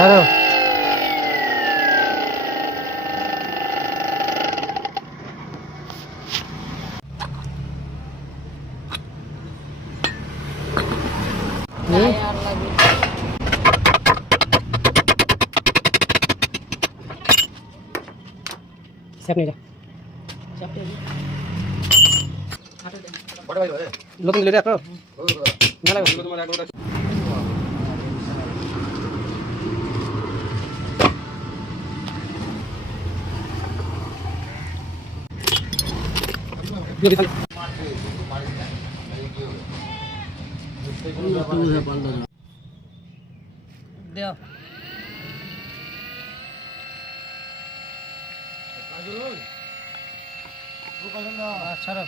ছাড়ো। চাপ নিয়ে যা। নতুন দিলে দেখো না লাগবে তোমার এগারোটা। দেও ছাড়ো।